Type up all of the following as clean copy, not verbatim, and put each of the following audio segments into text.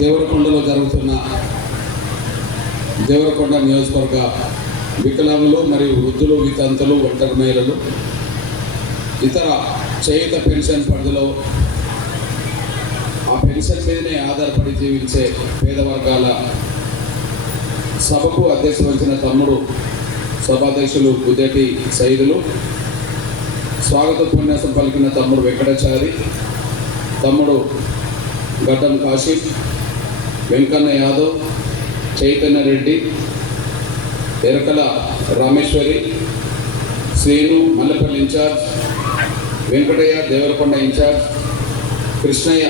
దేవరకొండలో జరుగుతున్న దేవరకొండ నియోజకవర్గ వికలాంగులు మరియు వృద్ధులు, వితంతులు, ఒంటరి మహిళలు, ఇతర చేయుత పెన్షన్ పరిధిలో ఆ పెన్షన్ మీదనే ఆధారపడి జీవించే పేద వర్గాల సభకు అధ్యక్షత వహించిన తమ్ముడు సభాధ్యక్షులు గుద్దేటి సైదులు, స్వాగత ఉపన్యాసం పలికిన తమ్ముడు వెంకటాచారి, తమ్ముడు గడ్డం కాశీ, వెంకన్న యాదవ్, చైతన్య రెడ్డి, ఎరకల రామేశ్వరి, శ్రీను మల్లెపల్లి ఇన్ఛార్జ్, వెంకటయ్య దేవరకొండ ఇన్ఛార్జ్, కృష్ణయ్య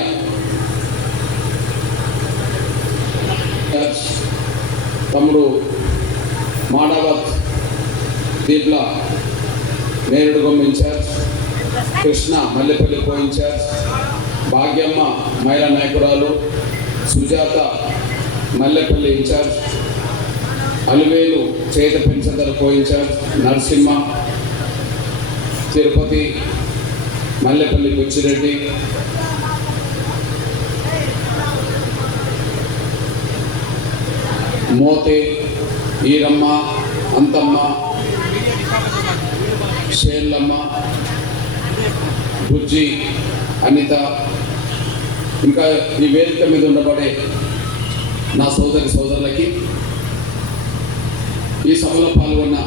తమ్ముడు మాడావత్ దీప్ల నేరుడుగొమ్మ ఇన్ఛార్జ్, కృష్ణ మల్లెపల్లి కో ఇన్ఛార్జ్, భాగ్యమ్మ మహిళా నాయకురాలు, సుజాత మల్లెపల్లి ఇన్ఛార్జ్, అలివేలు చేత పెన్షన్దారు కో ఇన్ఛార్జ్, నరసింహ, తిరుపతి మల్లెపల్లి బుచ్చిరెడ్డి, మోతే, ఈరమ్మ, అంతమ్మ, షేర్లమ్మ, బుజ్జి, అనిత, ఇంకా ఈ వేదిక మీద ఉండబడే నా సోదరులకి, ఈ సభలో పాల్గొన్న